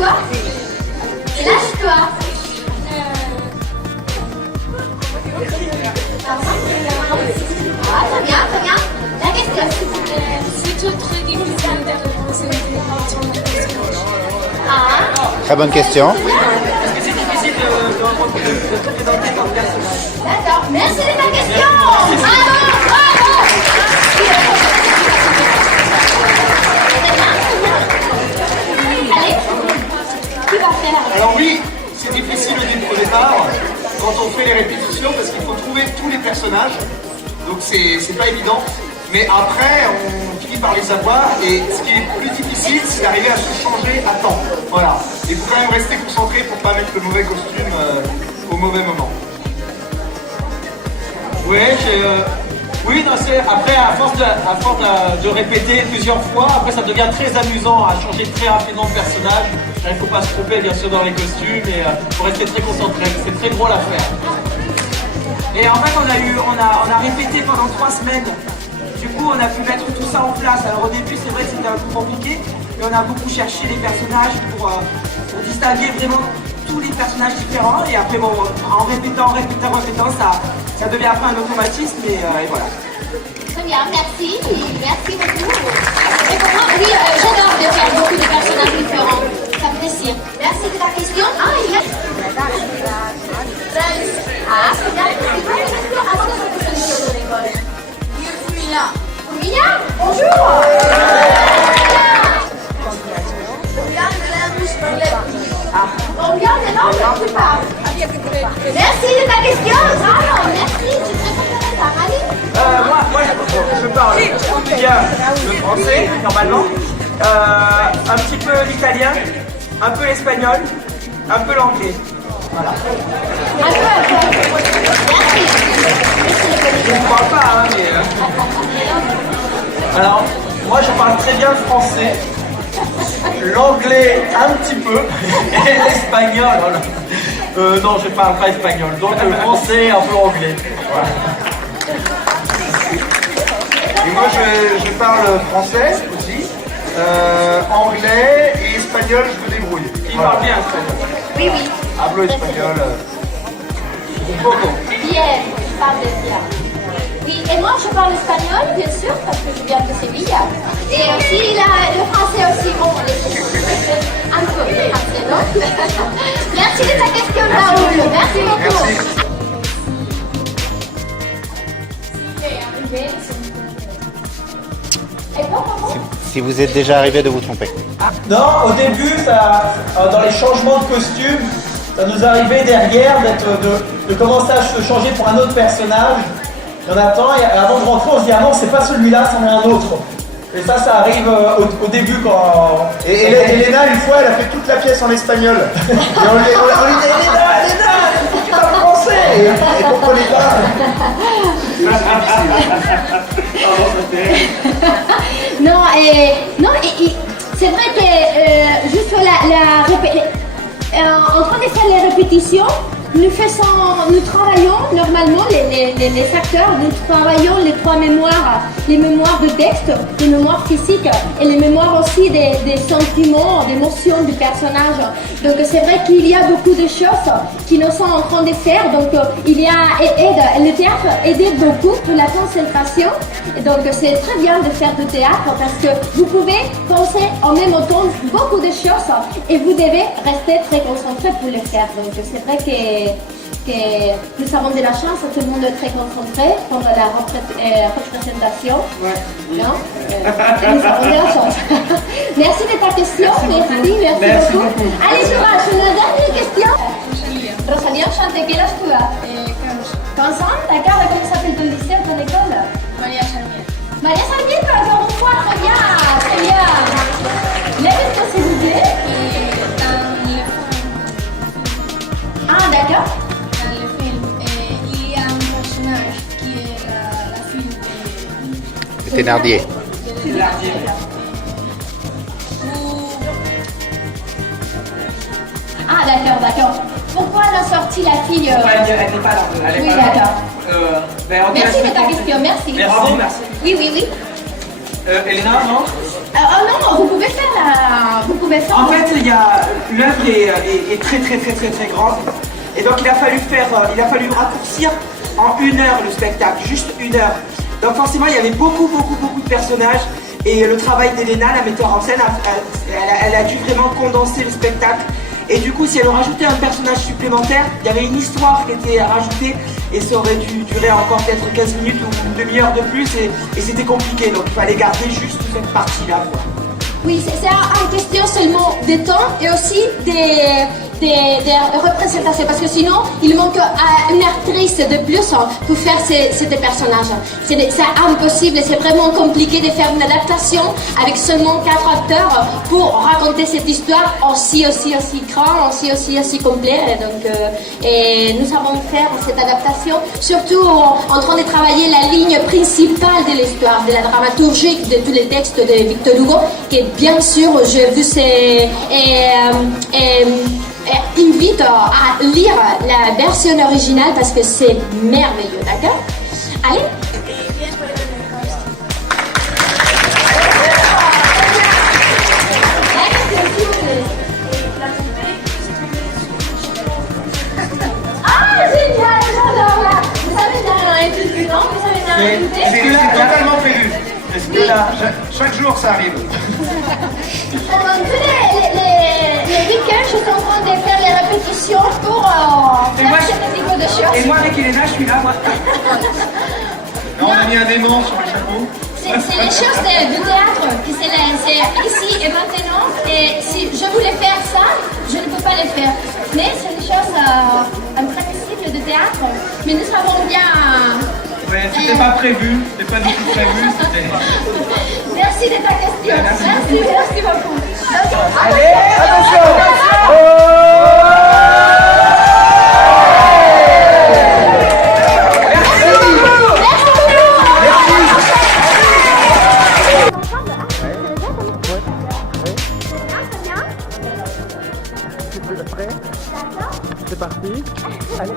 lâche-toi. Lâche-toi. Ah, très bien, très bien. La question. C'est tout très difficile de représenter ton personnage. Ah. Très bonne question. Est-ce que c'est difficile de présenter ton personnage? D'accord, merci de ta question. Bravo, bravo. Allez, qui va faire? Alors oui, c'est difficile au départ, quand on fait les répétitions, parce qu'il faut trouver tous les personnages. Donc c'est pas évident. Mais après, on finit par les savoir. Et ce qui est plus difficile, c'est d'arriver à se changer à temps. Voilà. Il faut quand même rester concentré pour pas mettre le mauvais costume au mauvais moment. Ouais, oui, non, après, à force de répéter plusieurs fois, après ça devient très amusant à changer très rapidement de personnage. Il ne faut pas se tromper bien sûr dans les costumes et faut rester très concentré. C'est très drôle à faire. Et en fait, on a répété pendant 3 semaines. Du coup, on a pu mettre tout ça en place. Alors au début, c'est vrai que c'était un peu compliqué, mais on a beaucoup cherché les personnages pour distinguer vraiment tous les personnages différents. Et après, bon, en répétant, ça devient après un automatisme et voilà. Très bien, merci. Merci beaucoup. Et pour moi, oui, j'adore de faire beaucoup de personnages différents. Ça me plaisir. Merci de ta question. Ah, il y a... Ah, c'est bien. C'est quoi la question? Avant de faire quelque chose de l'école. Fumina, bonjour. On regarde les langues, tu parles. Merci de ta question. Bravo, merci. Tu préfères ça, allez. Moi, je parle bien le français, normalement, un petit peu l'italien, un peu l'espagnol, un peu l'anglais. Voilà. Merci. Je ne parle pas, hein, mais... Alors, moi, je parle très bien le français, l'anglais un petit peu, et l'espagnol. Non, je ne parle pas espagnol, donc le français, un peu anglais. Voilà. Et moi, je parle français aussi, anglais et espagnol, je me débrouille. Qui parle bien espagnol? Oui, oui. Hablo espagnol. Bien, tu parles bien. Oui, et moi je parle espagnol, bien sûr, parce que je viens de Séville. Et aussi le français aussi, bon, un peu le français, non? Merci de ta question, Raoul. Merci beaucoup. Et toi, comment? Si vous êtes déjà arrivé de vous tromper. Non, au début, dans les changements de costume, ça nous arrivait derrière de commencer à se changer pour un autre personnage. On attend et avant de rentrer, on se dit ah non, c'est pas celui-là, c'en est un autre. Et ça arrive au début quand. Et Elena, une fois, elle a fait toute la pièce en espagnol. Et on lui dit Elena, tu parles français. Et elle comprenait pas. Non, c'est vrai que juste en train de faire les répétitions, nous travaillons normalement, les acteurs, nous travaillons les 3 mémoires, les mémoires de texte, les mémoires physiques et les mémoires aussi des sentiments, des émotions du personnage. Donc c'est vrai qu'il y a beaucoup de choses qui nous sont en train de faire. Donc le théâtre aide beaucoup pour la concentration. Donc c'est très bien de faire du théâtre parce que vous pouvez penser en même temps beaucoup de choses et vous devez rester très concentré pour le faire. Donc c'est vrai que nous avons de la chance, tout le monde est très concentré pendant la représentation. Ouais. Non nous avons de la chance. Merci de ta question. Merci beaucoup. Allez, Joël, une dernière question. Rosalie, enchantée. Quel âge tu as 15 ans. D'accord. Comment s'appelle ton lycée, ton école? Maria Sarmiento. Maria Sarmiento, encore une fois, très bien, très bien. Les responsabilités. Ah, d'accord. Dans le film, il y a un personnage qui est la fille de... Thénardier. Ah, d'accord. Pourquoi elle a sorti la fille Elle n'est pas là. Elle est Oui, pas là. d'accord. Merci de ta question, merci. Merci. Oui. Elena, non? Oh non, vous pouvez faire la... Vous pouvez faire... En fait, l'œuvre est très grande. Et donc il a fallu raccourcir en 1 heure le spectacle, juste 1 heure. Donc forcément il y avait beaucoup de personnages et le travail d'Elena, la metteur en scène, elle a dû vraiment condenser le spectacle. Et du coup si elle rajoutait un personnage supplémentaire, il y avait une histoire qui était rajoutée et ça aurait dû durer encore peut-être 15 minutes ou une demi-heure de plus et c'était compliqué. Donc il fallait garder juste cette partie-là, quoi. Oui, c'est une question seulement de temps et aussi des représentations, parce que sinon, il manque une actrice de plus pour faire ces personnages. C'est impossible, c'est vraiment compliqué de faire une adaptation avec seulement 4 acteurs pour raconter cette histoire aussi grande, aussi complet. Donc, et nous savons faire cette adaptation, surtout en train de travailler la ligne principale de l'histoire, de la dramaturgie de tous les textes de Victor Hugo, qui bien sûr, je vous invite à lire la version originale parce que c'est merveilleux, d'accord? Allez. Ah, génial, j'adore là. Vous avez un truc, non? Vous avez un truc? C'est totalement prévu. Est-ce que là, chaque jour ça arrive? Pendant tous les week-ends, je suis en train de faire les répétitions pour faire ce type de choses. Et moi avec Elena, je suis là, moi. Là, on a mis un aimant sur le chapeau. C'est les choses du théâtre, c'est ici et maintenant. Et si je voulais faire ça, je ne peux pas les faire. Mais c'est des choses impressibles de théâtre. Mais nous savons bien. Ouais, c'était pas prévu, c'était pas du tout prévu, c'était... Merci de ta question. Merci beaucoup. Allez, attention! C'est parti. Allez,